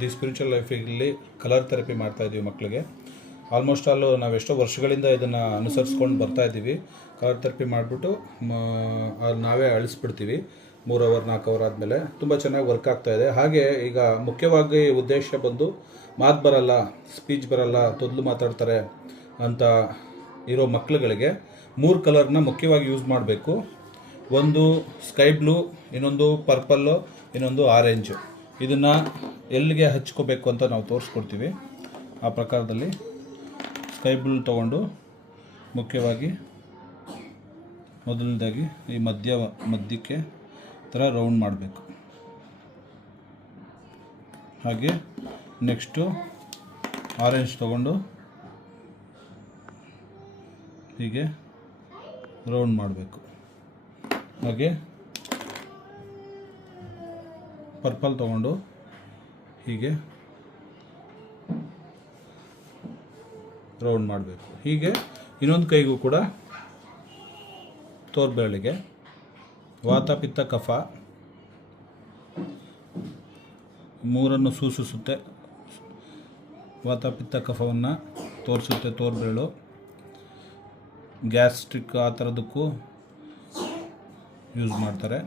The spiritual ಲೈಫಲ್ಲಿ colour therapy ಮಾಡ್ತಾಯಿದ್ದೀವಿ ಮಕ್ಕಳಿಗೆ. ಆಲ್ಮೋಸ್ಟ್ ಆಲ್ ನಾವು ಎಷ್ಟೋ ವರ್ಷಗಳಿಂದ ಇದನ್ನು ಅನುಸರಿಸ್ಕೊಂಡು ಬರ್ತಾಯಿದ್ದೀವಿ. ಕಲರ್ ಥೆರಪಿ ಮಾಡಿಬಿಟ್ಟು ನಾವೇ ಅಳಿಸ್ಬಿಡ್ತೀವಿ 3 ಅವರ್ 4 ಅವರ್ ಆದಮೇಲೆ. ತುಂಬ ಚೆನ್ನಾಗಿ ವರ್ಕ್ ಆಗ್ತಾಯಿದೆ. ಹಾಗೆ ಈಗ ಮುಖ್ಯವಾಗಿ ಉದ್ದೇಶ ಬಂದು ಮಾತು ಬರಲ್ಲ, ಸ್ಪೀಚ್ ಬರಲ್ಲ, ತೊದಲು ಮಾತಾಡ್ತಾರೆ ಅಂತ ಇರೋ ಮಕ್ಕಳುಗಳಿಗೆ 3 ಕಲರ್ನ ಮುಖ್ಯವಾಗಿ ಯೂಸ್ ಮಾಡಬೇಕು. ಒಂದು ಸ್ಕೈ ಬ್ಲೂ, ಇನ್ನೊಂದು ಪರ್ಪಲ್ಲು, ಇನ್ನೊಂದು ಆರೆಂಜು. ಇದನ್ನು ಎಲ್ಲಿಗೆ ಹಚ್ಕೋಬೇಕು ಅಂತ ನಾವು ತೋರಿಸ್ಕೊಡ್ತೀವಿ. ಆ ಪ್ರಕಾರದಲ್ಲಿ ಸ್ಕೈ ಬ್ಲೂ ತೊಗೊಂಡು ಮುಖ್ಯವಾಗಿ ಮೊದಲನೇದಾಗಿ ಈ ಮಧ್ಯಕ್ಕೆ ಥರ ರೌಂಡ್ ಮಾಡಬೇಕು. ಹಾಗೆ ನೆಕ್ಸ್ಟು ಆರೆಂಜ್ ತೊಗೊಂಡು ಹೀಗೆ ರೌಂಡ್ ಮಾಡಬೇಕು. ಹಾಗೆ ಪರ್ಪಲ್ ತೊಗೊಂಡು ಹೀಗೆ ರೌಂಡ್ ಮಾಡಬೇಕು. ಹೀಗೆ ಇನ್ನೊಂದು ಕೈಗೂ ಕೂಡ ತೋರ್ಬೆರಳಿಗೆ ವಾತ ಪಿತ್ತ ಕಫ ಮೂರನ್ನು ಸೂಚಿಸುತ್ತೆ. ವಾತ ಪಿತ್ತ ಕಫವನ್ನು ತೋರಿಸುತ್ತೆ ತೋರ್ಬೆರಳು. ಗ್ಯಾಸ್ಟ್ರಿಕ್ ಆ ಥರದಕ್ಕೂ ಯೂಸ್ ಮಾಡ್ತಾರೆ.